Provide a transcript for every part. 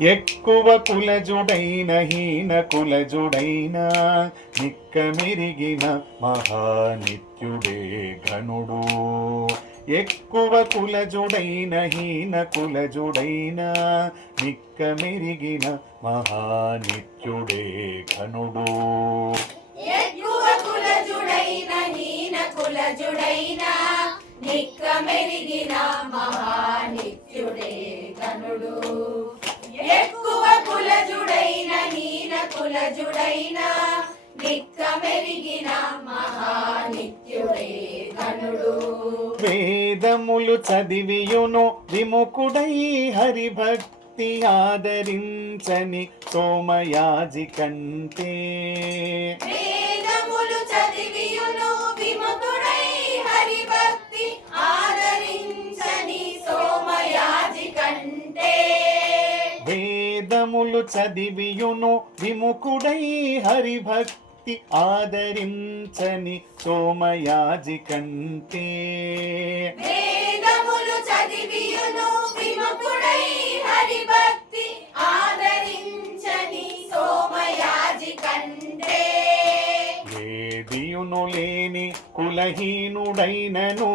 ఎక్కువ కులజుడైన హీన కులజుడైన నిక్క మెరిగిన మహానిత్యుడే ఘనుడు. ఎక్కువ కులజుడైన హీన కులజుడైన నిక్క మెరిగిన మహానిత్యుడే ఘనుడు. ఎక్కువ కులజుడైన హీన కులజుడైన నిక్క మెరిగిన మహానిత్యుడే ఘనుడు. ఎక్కువ కులజుడైన హీన కులజుడైన నిక్క మెరిగిన మహానిత్యుడే ఘనుడు. వేదములు చదివియును విముఖుడై హరిభక్తి ఆదరించని సోమయాజి కంటే. వేదములు చదివియును విముఖుడై హరిభక్తి ఆదరించని సోమయాజి కంటే. వేదములు చదివియును విముఖుడై హరిభక్తి ఆదరించని సోమయాజి కంటే. వేదములు చదివియును విముఖుడై హరిభక్తి ఆదరించని సోమయాజి కంటే. వేదియును లేని కులహీనుడైనను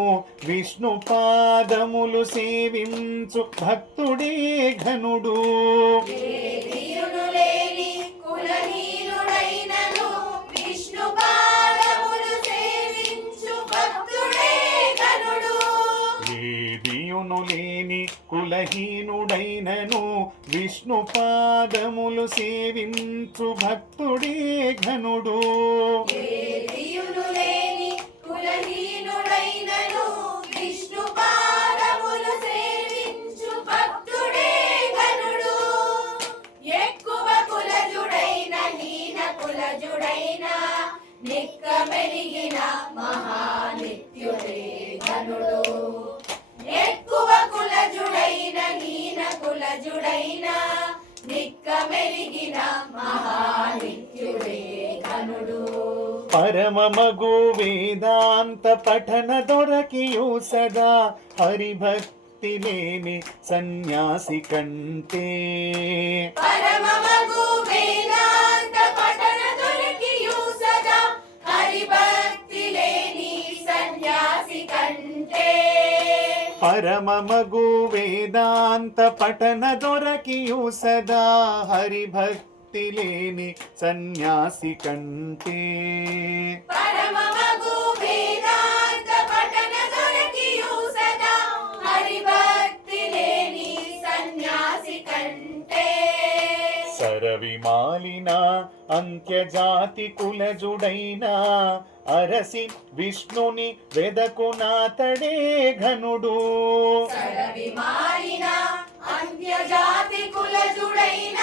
విష్ణు పాదములు సేవించు భక్తుడే ఘనుడు. వేదియును లేని కులహీనుడైనను విష్ణు పాదములు సేవించు భక్తుడే ఘనుడు. వేదియును లేని కులహీనుడైనను విష్ణు పాదములు సేవించు భక్తుడే ఘనుడు. వేదియును లేని కులహీనుడైనను విష్ణు పాదములు సేవించు భక్తుడే ఘనుడు. ఎక్కువ కులజుడైన హీన కులజుడైన నిక్క మెరిగిన మహానిత్యుడే ఘనుడు. ఎక్కువ కులజుడైన హీన కులజుడైన నిక్క మెరిగిన మహానిత్యుడే ఘనుడు. పరమమగు వేదాంత పఠన దొరకియు సదా హరిభక్తి లేని సన్యాసి కంటే. పరమమగు వేదాంత పఠన దొరకియు సదా హరిభక్తి లేని సన్యాసి కంటే. పరమమగు వేదాంత పఠన దొరకియు సదా హరిభక్తి లేని సన్యాసి కంటే. పరమమగు వేదాంత పఠన దొరకియు సదా హరిభక్తి లేని సన్యాసి కంటే. సరవిమాలిన అంత్యజాతి కులజుడైన అరసి విష్ణుని వెదకునాతడే ఘనుడు. సరవిమాలిన అంత్యజాతి కులజుడైన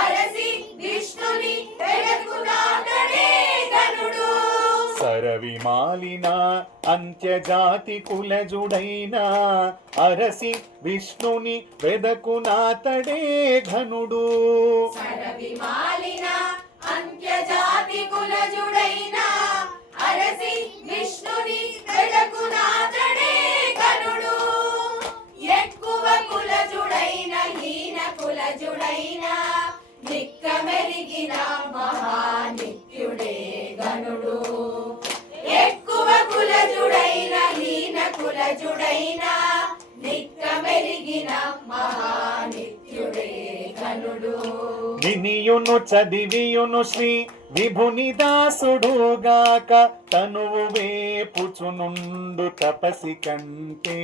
అరసి విష్ణుని వెదకునాతడే ఘనుడు. సరవిమాలిన అంత్యజాతి కులజుడైన అరసి విష్ణుని వెదకునాతడే ఘనుడు. సరవిమాలిన అంత్యజాతి కులజుడైన అరసి విష్ణుని వెదకునాతడే ఘనుడు. ఎక్కువ కులజుడైన హీన కులజుడైన నిక్క మెరిగిన మహానిత్యుడే ఘనుడు. ఎక్కువ కులజుడైన హీన కులజుడైన నిక్క మెరిగిన మహానిత్యుడే ఘనుడు. వినియును చదివియును శ్రీ విభుని దాసుడుగాక తనువు వేపుచునుండు తపసి కంటే.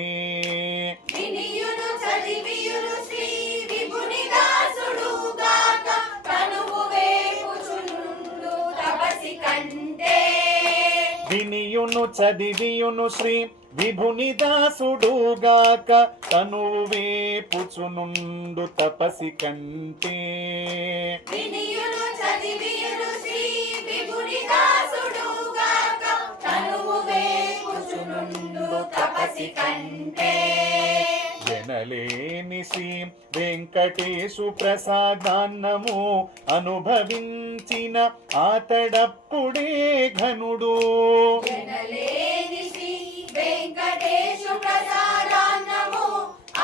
వినియును చదివియును శ్రీ విభుని దాసుడుగాక తనువు వేపుచునుండు తపసి కంటే. వినియును చదివియును శ్రీ విభుని దాసుడుగాక తనువు వేపుచునుండు తపసి కంటే. వినియును చదివియును శ్రీ విభుని దాసుడుగాక తనువు వేపుచునుండు తపసి కంటే. జనలేని శ్రీ వెంకటేశు ప్రసాదాన్నము అనుభవించిన ఆతడప్పుడే ఘనుడు. జనలేని శ్రీ వెంకటేశు ప్రసాదాన్నము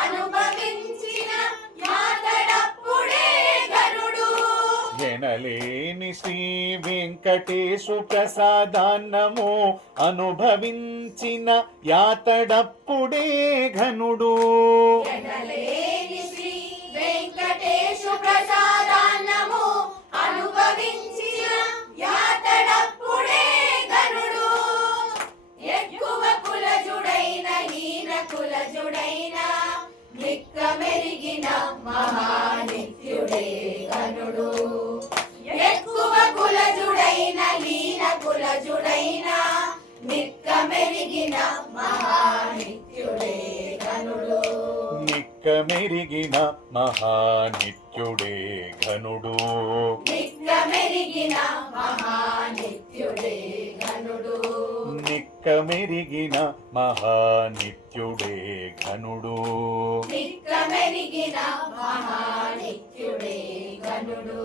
అనుభవించిన యాతడప్పుడే ఎనలేని శ్రీ వెంకటేశు ప్రసాదాన్నము అనుభవించిన యాతడప్పుడే ఘనుడు. ఎనలేని శ్రీ వెంకటేశు ప్రసాదాన్నము అనుభవించిన యాతడప్పుడే ఘనుడు. ఎక్కువ కులజుడైన హీన కులజుడైన నిక్క మెరిగిన మహానిత్యుడే ఘనుడు. ఎక్కువ కులజుడైన హీన కులజుడైన నిక్క మెరిగిన మహానిత్యుడే ఘనుడు. నిక్క మెరిగిన మహానిత్యుడే ఘనుడు. నిక్క మెరిగిన మహానిత్యుడే ఘనుడు. నిక్క మెరిగిన మహానిత్యుడే ఘనుడు. నిక్క మెరిగిన మహానిత్యుడే ఘనుడు.